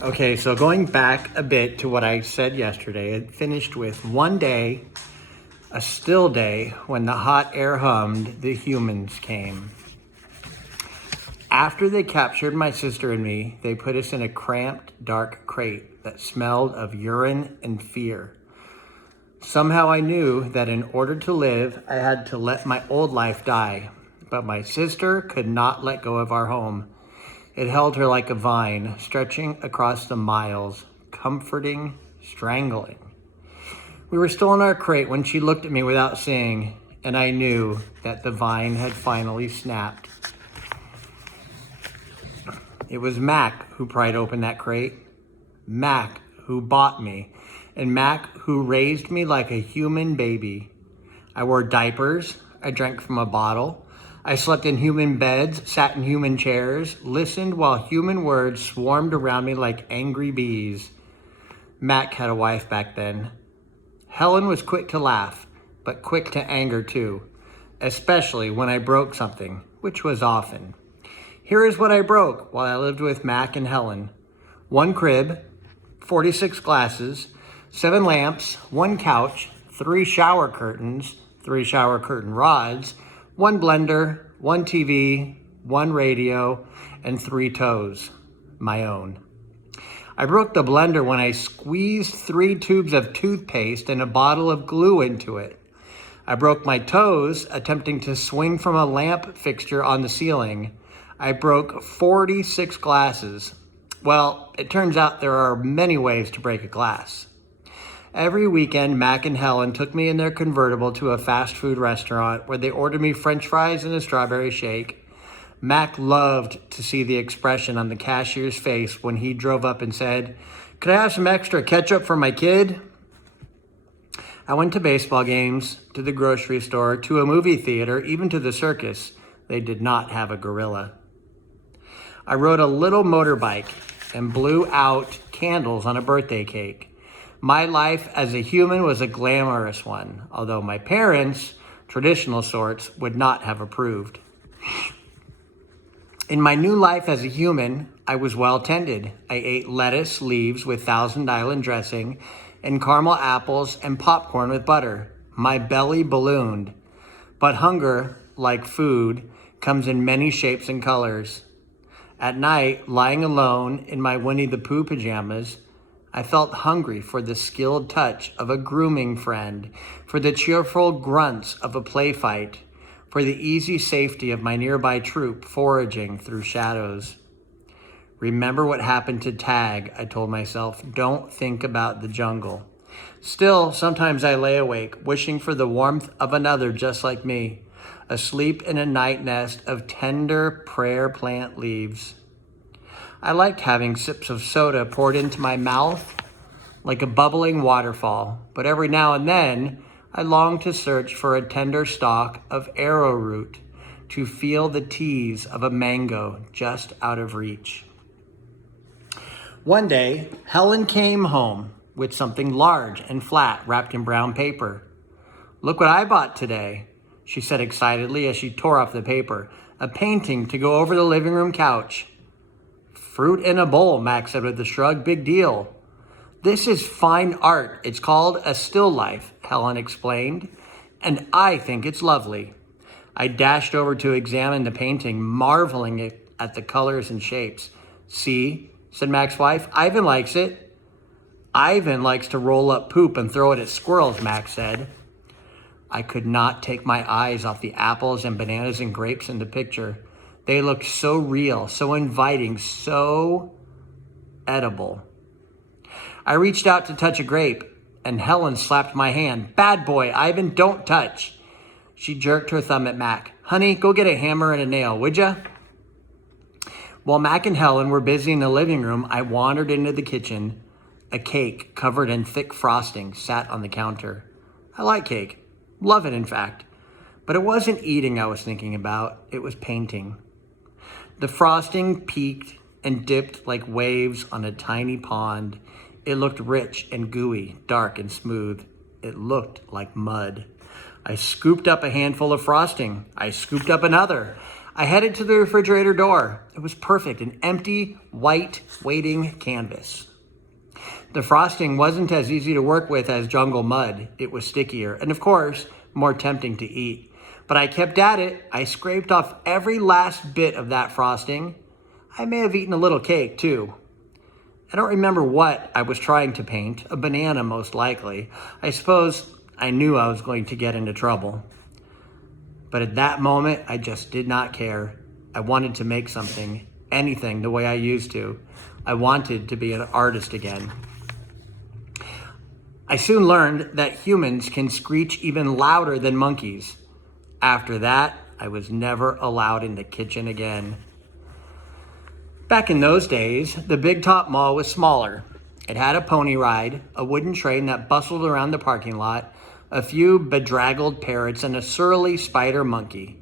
Okay, so going back a bit to what I said yesterday, it finished with one day, a still day, when the hot air hummed, the humans came. After they captured my sister and me, they put us in a cramped, dark crate that smelled of urine and fear. Somehow I knew that in order to live, I had to let my old life die. But my sister could not let go of our home. It held her like a vine, stretching across the miles, comforting, strangling. We were still in our crate when she looked at me without saying, and I knew that the vine had finally snapped. It was Mac who pried open that crate. Mac who bought me. And Mac who raised me like a human baby. I wore diapers. I drank from a bottle. I slept in human beds, sat in human chairs, listened while human words swarmed around me like angry bees. Mac had a wife back then. Helen was quick to laugh, but quick to anger too, especially when I broke something, which was often. Here is what I broke while I lived with Mac and Helen. 1 crib, 46 glasses, 7 lamps, 1 couch, 3 shower curtains, 3 shower curtain rods, 1 blender, 1 TV, 1 radio, and 3 toes, my own. I broke the blender when I squeezed 3 tubes of toothpaste and a bottle of glue into it. I broke my toes attempting to swing from a lamp fixture on the ceiling. I broke 46 glasses. Well, it turns out there are many ways to break a glass. Every weekend, Mac and Helen took me in their convertible to a fast food restaurant where they ordered me French fries and a strawberry shake. Mac loved to see the expression on the cashier's face when he drove up and said, "Could I have some extra ketchup for my kid?" I went to baseball games, to the grocery store, to a movie theater, even to the circus. They did not have a gorilla. I rode a little motorbike and blew out candles on a birthday cake. My life as a human was a glamorous one, although my parents, traditional sorts, would not have approved. In my new life as a human, I was well tended. I ate lettuce leaves with Thousand Island dressing and caramel apples and popcorn with butter. My belly ballooned. But hunger, like food, comes in many shapes and colors. At night, lying alone in my Winnie the Pooh pajamas, I felt hungry for the skilled touch of a grooming friend, for the cheerful grunts of a play fight, for the easy safety of my nearby troop foraging through shadows. Remember what happened to Tag, I told myself. Don't think about the jungle. Still, sometimes I lay awake, wishing for the warmth of another just like me, asleep in a night nest of tender prayer plant leaves. I liked having sips of soda poured into my mouth like a bubbling waterfall, but every now and then I longed to search for a tender stalk of arrowroot to feel the tease of a mango just out of reach. One day, Helen came home with something large and flat wrapped in brown paper. "Look what I bought today," she said excitedly as she tore off the paper. "A painting to go over the living room couch." "Fruit in a bowl," Max said with a shrug. "Big deal." "This is fine art. It's called a still life," Helen explained, "and I think it's lovely." I dashed over to examine the painting, marveling at the colors and shapes. "See," said Max's wife, "Ivan likes it." "Ivan likes to roll up poop and throw it at squirrels," Max said. I could not take my eyes off the apples and bananas and grapes in the picture. They looked so real, so inviting, so edible. I reached out to touch a grape, and Helen slapped my hand. "Bad boy, Ivan, don't touch." She jerked her thumb at Mac. "Honey, go get a hammer and a nail, would ya?" While Mac and Helen were busy in the living room, I wandered into the kitchen. A cake covered in thick frosting sat on the counter. I like cake. Love it, in fact. But it wasn't eating I was thinking about. It was painting. The frosting peaked and dipped like waves on a tiny pond. It looked rich and gooey, dark and smooth. It looked like mud. I scooped up a handful of frosting. I scooped up another. I headed to the refrigerator door. It was perfect, an empty, white, waiting canvas. The frosting wasn't as easy to work with as jungle mud. It was stickier and, of course, more tempting to eat. But I kept at it. I scraped off every last bit of that frosting. I may have eaten a little cake, too. I don't remember what I was trying to paint. A banana, most likely. I suppose I knew I was going to get into trouble. But at that moment, I just did not care. I wanted to make something, anything, the way I used to. I wanted to be an artist again. I soon learned that humans can screech even louder than monkeys. After that, I was never allowed in the kitchen again. Back in those days, the Big Top Mall was smaller. It had a pony ride, a wooden train that bustled around the parking lot, a few bedraggled parrots, and a surly spider monkey.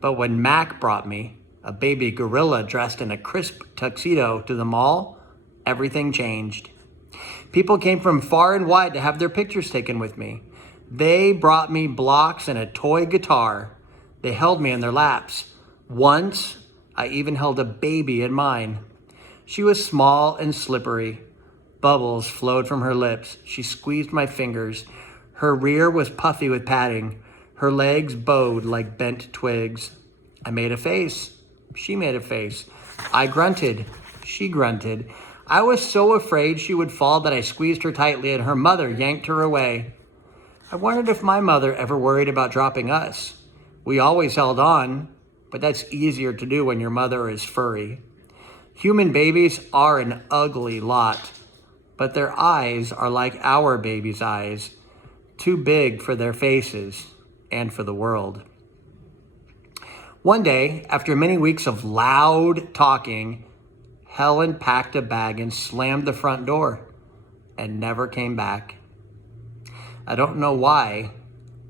But when Mac brought me, a baby gorilla dressed in a crisp tuxedo, to the mall, everything changed. People came from far and wide to have their pictures taken with me. They brought me blocks and a toy guitar. They held me in their laps. Once, I even held a baby in mine. She was small and slippery. Bubbles flowed from her lips. She squeezed my fingers. Her rear was puffy with padding. Her legs bowed like bent twigs. I made a face. She made a face. I grunted. She grunted. I was so afraid she would fall that I squeezed her tightly and her mother yanked her away. I wondered if my mother ever worried about dropping us. We always held on, but that's easier to do when your mother is furry. Human babies are an ugly lot, but their eyes are like our babies' eyes, too big for their faces and for the world. One day, after many weeks of loud talking, Helen packed a bag and slammed the front door and never came back. I don't know why.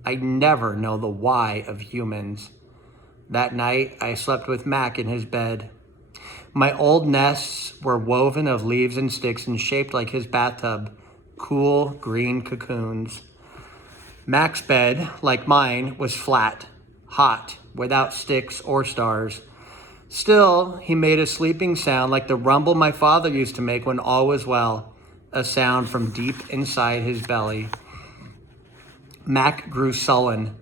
I never know the why of humans. That night, I slept with Mac in his bed. My old nests were woven of leaves and sticks and shaped like his bathtub, cool green cocoons. Mac's bed, like mine, was flat, hot, without sticks or stars. Still, he made a sleeping sound like the rumble my father used to make when all was well, a sound from deep inside his belly. Mac grew sullen.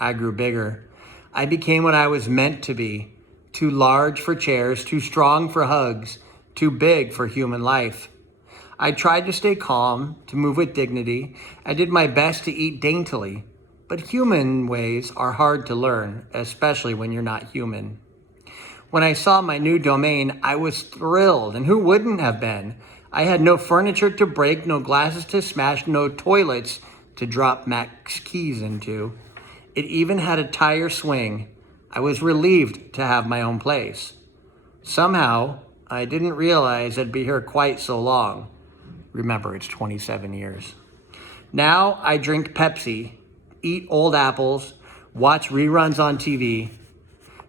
I grew bigger. I became what I was meant to be, too large for chairs, too strong for hugs, too big for human life. I tried to stay calm, to move with dignity. I did my best to eat daintily, but human ways are hard to learn, especially when you're not human. When I saw my new domain, I was thrilled, and who wouldn't have been? I had no furniture to break, no glasses to smash, no toilets to drop Mac's keys into. It even had a tire swing. I was relieved to have my own place. Somehow, I didn't realize I'd be here quite so long. Remember, it's 27 years. Now I drink Pepsi, eat old apples, watch reruns on TV.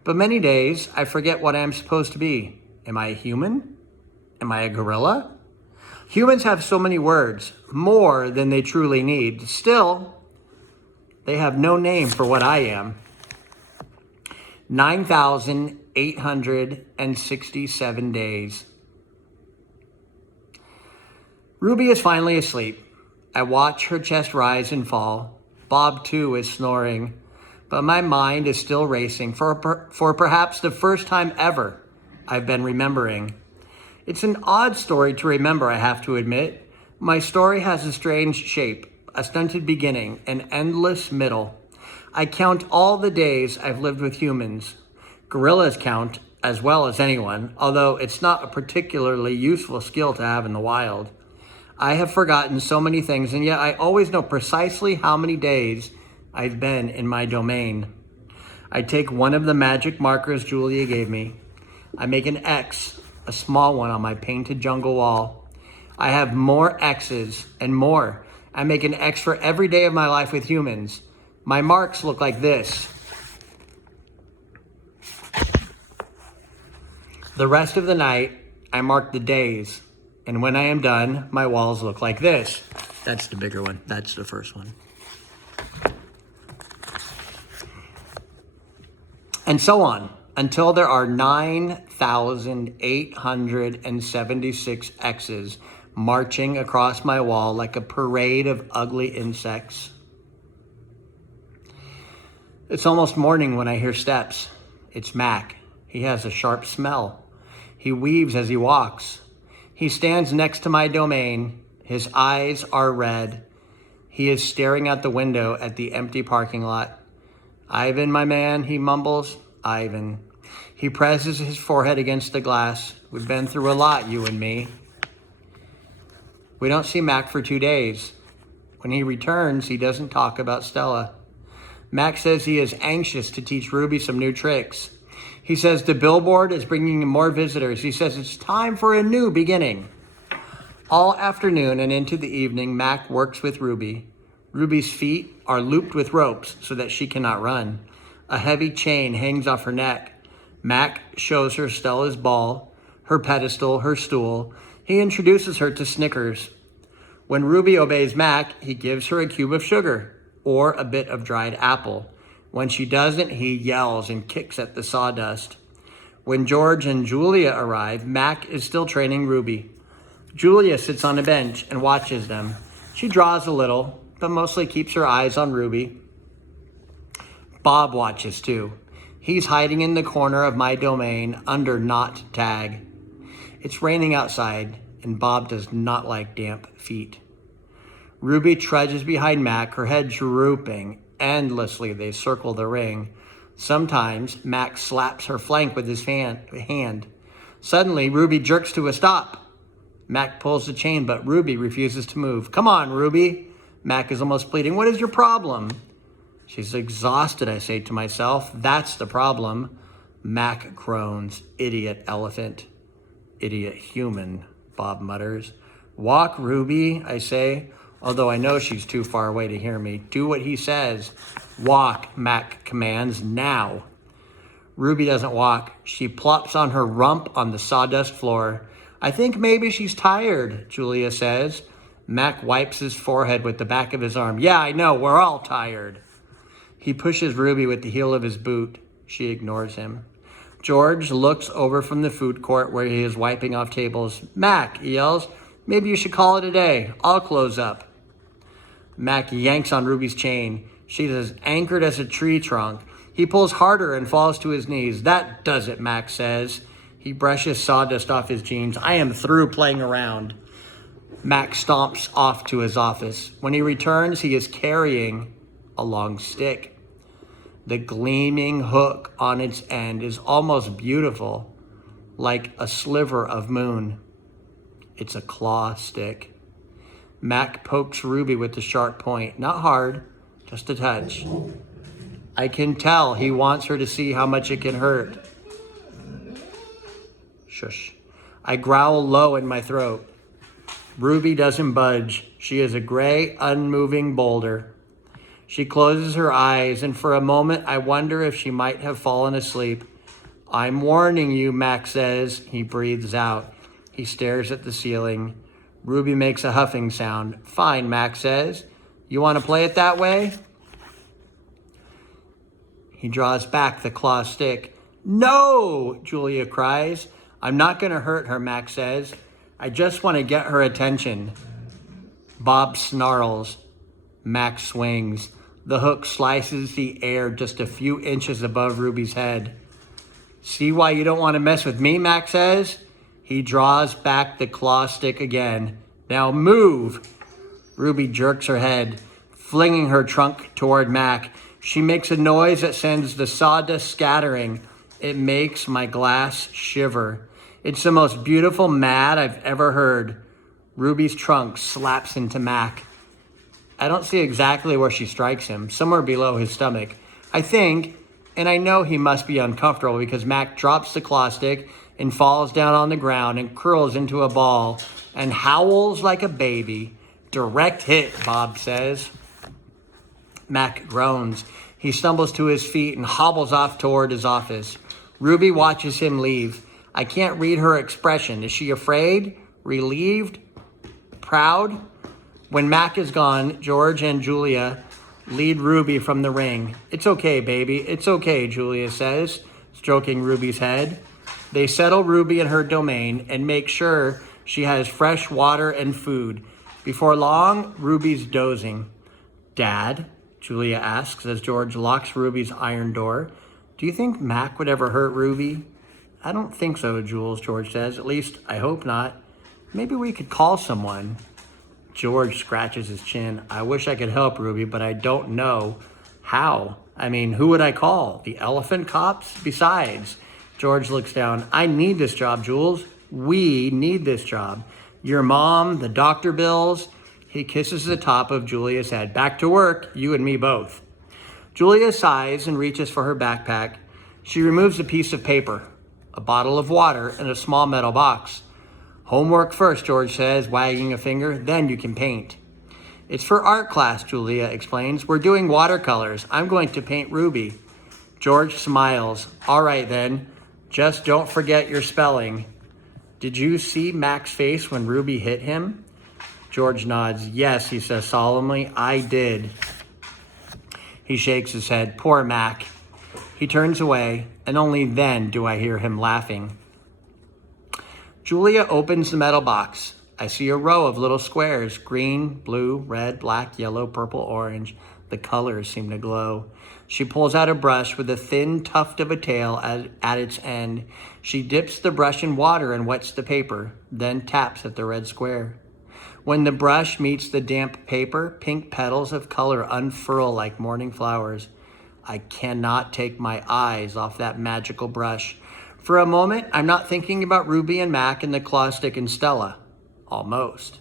But many days, I forget what I'm supposed to be. Am I a human? Am I a gorilla? Humans have so many words, more than they truly need. Still, they have no name for what I am. 9,867 days. Ruby is finally asleep. I watch her chest rise and fall. Bob, too, is snoring. But my mind is still racing. For perhaps the first time ever, I've been remembering. It's an odd story to remember, I have to admit. My story has a strange shape, a stunted beginning, an endless middle. I count all the days I've lived with humans. Gorillas count as well as anyone, although it's not a particularly useful skill to have in the wild. I have forgotten so many things, and yet I always know precisely how many days I've been in my domain. I take one of the magic markers Julia gave me. I make an X, a small one, on my painted jungle wall. I have more X's and more. I make an X for every day of my life with humans. My marks look like this. The rest of the night, I mark the days. And when I am done, my walls look like this. That's the bigger one. That's the first one. And so on. until there are 9,876 X's marching across my wall like a parade of ugly insects. It's almost morning when I hear steps. It's Mac. He has a sharp smell. He weaves as he walks. He stands next to my domain. His eyes are red. He is staring out the window at the empty parking lot. Ivan, my man, he mumbles. Ivan. He presses his forehead against the glass. We've been through a lot, you and me. We don't see Mac for 2 days. When he returns, he doesn't talk about Stella. Mac says he is anxious to teach Ruby some new tricks. He says the billboard is bringing in more visitors. He says it's time for a new beginning. All afternoon and into the evening, Mac works with Ruby. Ruby's feet are looped with ropes so that she cannot run. A heavy chain hangs off her neck. Mac shows her Stella's ball, her pedestal, her stool. He introduces her to Snickers. When Ruby obeys Mac, he gives her a cube of sugar or a bit of dried apple. When she doesn't, he yells and kicks at the sawdust. When George and Julia arrive, Mac is still training Ruby. Julia sits on a bench and watches them. She draws a little, but mostly keeps her eyes on Ruby. Bob watches too. He's hiding in the corner of my domain under not tag. It's raining outside, and Bob does not like damp feet. Ruby trudges behind Mac, her head drooping. Endlessly, they circle the ring. Sometimes, Mac slaps her flank with his hand. Suddenly, Ruby jerks to a stop. Mac pulls the chain, but Ruby refuses to move. Come on, Ruby. Mac is almost pleading. What is your problem? She's exhausted, I say to myself. That's the problem. Mac groans. Idiot elephant. Idiot human, Bob mutters. Walk, Ruby, I say, although I know she's too far away to hear me. Do what he says. Walk, Mac commands, now. Ruby doesn't walk. She plops on her rump on the sawdust floor. I think maybe she's tired, Julia says. Mac wipes his forehead with the back of his arm. Yeah, I know, we're all tired. He pushes Ruby with the heel of his boot. She ignores him. George looks over from the food court where he is wiping off tables. Mac, he yells, maybe you should call it a day. I'll close up. Mac yanks on Ruby's chain. She's as anchored as a tree trunk. He pulls harder and falls to his knees. That does it, Mac says. He brushes sawdust off his jeans. I am through playing around. Mac stomps off to his office. When he returns, he is carrying a long stick. The gleaming hook on its end is almost beautiful, like a sliver of moon. It's a claw stick. Mac pokes Ruby with the sharp point. Not hard, just a touch. I can tell he wants her to see how much it can hurt. Shush. I growl low in my throat. Ruby doesn't budge. She is a gray, unmoving boulder. She closes her eyes, and for a moment I wonder if she might have fallen asleep. I'm warning you, Mac says. He breathes out. He stares at the ceiling. Ruby makes a huffing sound. Fine, Mac says. You want to play it that way? He draws back the claw stick. No, Julia cries. I'm not going to hurt her, Mac says. I just want to get her attention. Bob snarls. Mac swings. The hook slices the air just a few inches above Ruby's head. See why you don't want to mess with me, Mac says. He draws back the claw stick again. Now move. Ruby jerks her head, flinging her trunk toward Mac. She makes a noise that sends the sawdust scattering. It makes my glass shiver. It's the most beautiful mad I've ever heard. Ruby's trunk slaps into Mac. I don't see exactly where she strikes him, somewhere below his stomach. I think, and I know he must be uncomfortable because Mac drops the claw stick and falls down on the ground and curls into a ball and howls like a baby. Direct hit, Bob says. Mac groans. He stumbles to his feet and hobbles off toward his office. Ruby watches him leave. I can't read her expression. Is she afraid? Relieved? Proud? When Mac is gone, George and Julia lead Ruby from the ring. It's okay, baby. It's okay, Julia says. stroking Ruby's head. They settle Ruby in her domain and make sure she has fresh water and food. Before long, Ruby's dozing. Dad, Julia asks as George locks Ruby's iron door, do you think Mac would ever hurt Ruby? I don't think so, Jules, George says. At least, I hope not. Maybe we could call someone. George scratches his chin. I wish I could help Ruby, but I don't know how. I mean, who would I call? The elephant cops? Besides, George looks down. I need this job, Jules. We need this job. Your mom, the doctor bills. He kisses the top of Julia's head. Back to work, you and me both. Julia sighs and reaches for her backpack. She removes a piece of paper, a bottle of water, and a small metal box. Homework first, George says, wagging a finger, then you can paint. It's for art class, Julia explains. We're doing watercolors. I'm going to paint Ruby. George smiles. All right then, just don't forget your spelling. Did you see Mac's face when Ruby hit him? George nods. Yes, he says solemnly, I did. He shakes his head. Poor Mac. He turns away, and only then do I hear him laughing. Julia opens the metal box. I see a row of little squares, green, blue, red, black, yellow, purple, orange. The colors seem to glow. She pulls out a brush with a thin tuft of a tail at its end. She dips the brush in water and wets the paper, then taps at the red square. When the brush meets the damp paper, pink petals of color unfurl like morning flowers. I cannot take my eyes off that magical brush. For a moment, I'm not thinking about Ruby and Mac and the claw stick and Stella. Almost.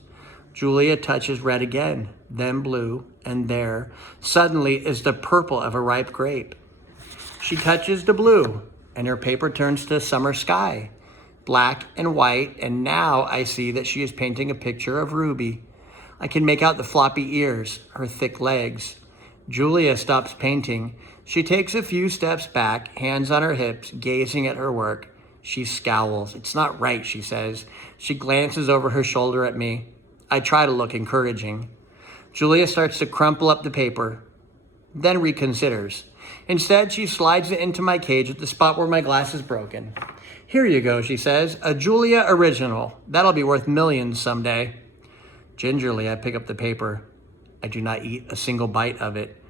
Julia touches red again, then blue, and there, suddenly, is the purple of a ripe grape. She touches the blue, and her paper turns to summer sky, black and white, and now I see that she is painting a picture of Ruby. I can make out the floppy ears, her thick legs. Julia stops painting. She takes a few steps back, hands on her hips, gazing at her work. She scowls. It's not right, she says. She glances over her shoulder at me. I try to look encouraging. Julia starts to crumple up the paper, then reconsiders. Instead, she slides it into my cage at the spot where my glass is broken. Here you go, she says. A Julia original. That'll be worth millions someday. Gingerly, I pick up the paper. I do not eat a single bite of it.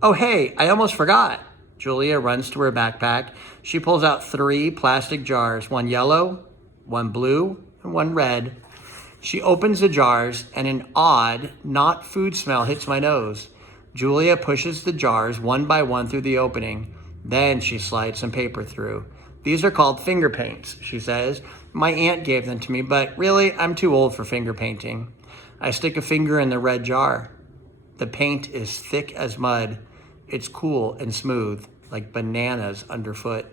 Oh, hey, I almost forgot. Julia runs to her backpack. She pulls out 3 plastic jars, one yellow, one blue, and one red. She opens the jars, and an odd, not food smell hits my nose. Julia pushes the jars one by one through the opening. Then she slides some paper through. These are called finger paints, she says. My aunt gave them to me, but really, I'm too old for finger painting. I stick a finger in the red jar. The paint is thick as mud. It's cool and smooth, like bananas underfoot.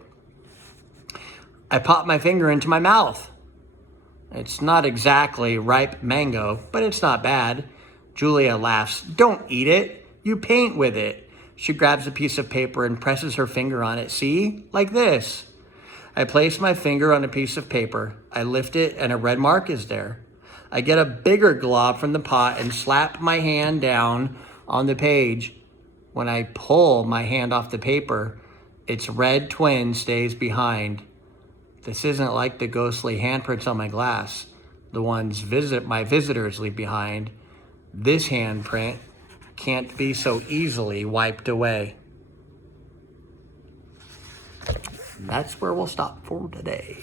I pop my finger into my mouth. It's not exactly ripe mango, but it's not bad. Julia laughs. Don't eat it. You paint with it. She grabs a piece of paper and presses her finger on it. See? Like this. I place my finger on a piece of paper. I lift it and a red mark is there. I get a bigger glob from the pot and slap my hand down on the page. When I pull my hand off the paper, its red twin stays behind. This isn't like the ghostly handprints on my glass, the ones my visitors leave behind. This handprint can't be so easily wiped away. And that's where we'll stop for today.